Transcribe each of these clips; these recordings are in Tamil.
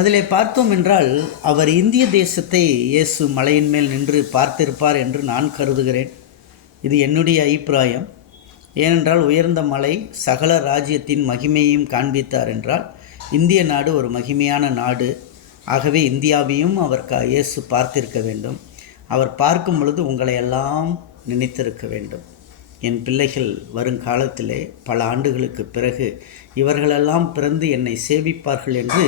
அதிலே பார்த்தோம் என்றால் அவர் இந்திய தேசத்தை இயேசு மலையின் மேல் நின்று பார்த்திருப்பார் என்று நான் கருதுகிறேன். இது என்னுடைய அபிப்பிராயம். ஏனென்றால் உயர்ந்த மலை சகல ராஜ்யத்தின் மகிமையையும் காண்பித்தார் என்றால் இந்திய நாடு ஒரு மகிமையான நாடு. ஆகவே இந்தியாவையும் அவர் இயேசு பார்த்திருக்க வேண்டும். அவர் பார்க்கும் பொழுது உங்களை எல்லாம் நினைத்திருக்க வேண்டும். என் பிள்ளைகள் வருங்காலத்திலே பல ஆண்டுகளுக்கு பிறகு இவர்களெல்லாம் பிறந்து என்னை சேவிப்பார்கள் என்று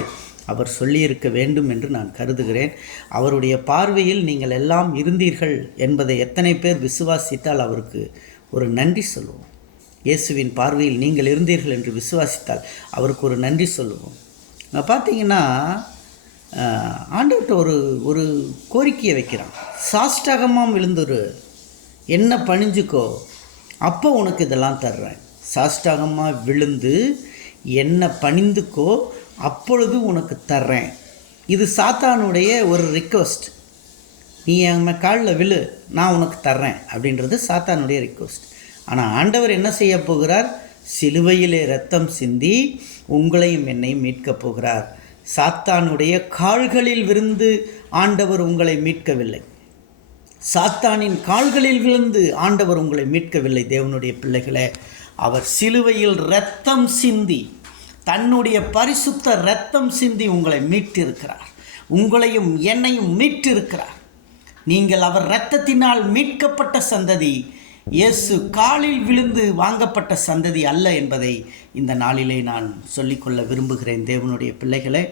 அவர் சொல்லியிருக்க வேண்டும் என்று நான் கருதுகிறேன். அவருடைய பார்வையில் நீங்கள் எல்லாம் இருந்தீர்கள் என்பதை எத்தனை பேர் விசுவாசித்தால் அவருக்கு ஒரு நன்றி சொல்லுவோம். இயேசுவின் பார்வையில் நீங்கள் இருந்தீர்கள் என்று விசுவாசித்தால் அவருக்கு ஒரு நன்றி சொல்லுவோம். பார்த்தீங்கன்னா ஆண்டவர்கிட்ட ஒரு கோரிக்கையை வைக்கிறான். சாஷ்டாகமாக விழுந்துரு, என்ன பணிஞ்சுக்கோ, அப்போ உனக்கு இதெல்லாம் தர்றேன். சாஷ்டாகமாக விழுந்து என்ன பணிந்துக்கோ, அப்பொழுது உனக்கு தர்றேன். இது சாத்தானுடைய ஒரு ரிக்வெஸ்ட். நீ என் காலில் விழு, நான் உனக்கு தர்றேன் அப்படின்றது சாத்தானுடைய ரிக்வெஸ்ட். ஆனால் ஆண்டவர் என்ன செய்ய போகிறார்? சிலுவையிலே இரத்தம் சிந்தி உங்களையும் என்னையும் மீட்கப் போகிறார். சாத்தானுடைய கால்களில் விழுந்து ஆண்டவர் உங்களை மீட்கவில்லை. சாத்தானின் கால்களில் விழுந்து ஆண்டவர் உங்களை மீட்கவில்லை. தேவனுடைய பிள்ளைகளே, அவர் சிலுவையில் இரத்தம் சிந்தி, தன்னுடைய பரிசுத்த இரத்தம் சிந்தி உங்களை மீட்டிருக்கிறார். உங்களையும் என்னையும் மீட்டிருக்கிறார். நீங்கள் அவர் இரத்தத்தினால் மீட்கப்பட்ட சந்ததி, இயேசு காலில் விழுந்து வாங்கப்பட்ட சந்ததி அல்ல என்பதை இந்த நாளிலே நான் சொல்லிக்கொள்ள விரும்புகிறேன். தேவனுடைய பிள்ளைகளே,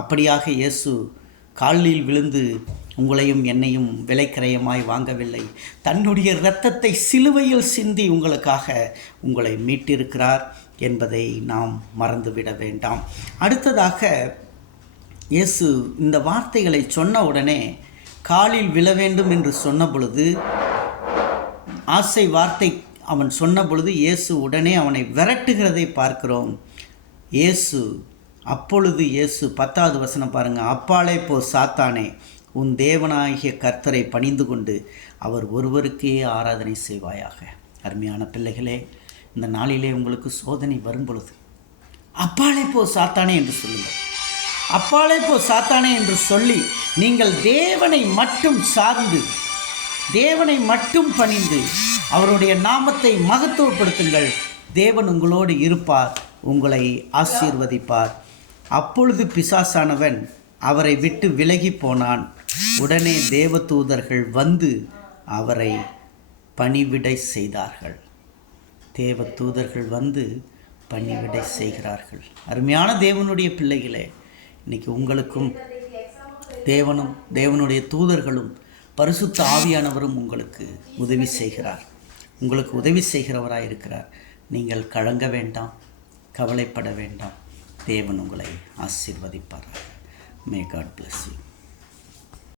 அப்படியாக இயேசு காலில் விழுந்து உங்களையும் என்னையும் விலைக்கிரயமாய் வாங்கவில்லை. தன்னுடைய இரத்தத்தை சிலுவையில் சிந்தி உங்களுக்காக உங்களை மீட்டிருக்கிறார் என்பதை நாம் மறந்துவிட வேண்டாம். அடுத்ததாக இயேசு இந்த வார்த்தைகளை சொன்ன உடனே காலில் விழ வேண்டும் என்று சொன்ன பொழுது, ஆசை வார்த்தை அவன் சொன்ன பொழுது இயேசு உடனே அவனை விரட்டுகிறதை பார்க்கிறோம். அப்பொழுது இயேசு 10வது வசனம் பாருங்கள். அப்பாலே போ சாத்தானே, உன் தேவனாகிய கர்த்தரை பணிந்து கொண்டு அவர் ஒருவருக்கே ஆராதனை செய்வாயாக. அருமையான பிள்ளைகளே, இந்த நாளிலே உங்களுக்கு சோதனை வரும் பொழுது அப்பாலே போ சாத்தானே என்று சொல்லுங்கள். அப்பாலே போ சாத்தானே என்று சொல்லி நீங்கள் தேவனை மட்டும் சார்ந்து, தேவனை மட்டும் பணிந்து அவருடைய நாமத்தை மகத்துவப்படுத்துங்கள். தேவன் உங்களோடு இருப்பார், உங்களை ஆசீர்வதிப்பார். அப்பொழுது பிசாசானவன் அவரை விட்டு விலகி போனான். உடனே தேவதூதர்கள் வந்து அவரை பணிவிடை செய்தார்கள். தேவதூதர்கள் வந்து பணிவிடை செய்கிறார்கள். அருமையான தேவனுடைய பிள்ளைகளே, இன்னைக்கு உங்களுக்கும் தேவனும் தேவனுடைய தூதர்களும் பரிசுத்த ஆவியானவரும் உங்களுக்கு உதவி செய்கிறார். உங்களுக்கு உதவி செய்கிறவராக இருக்கிறார். நீங்கள் கலங்க வேண்டாம், கவலைப்பட வேண்டாம். தேவன் உங்களை ஆசீர்வதிப்பார். May God bless you.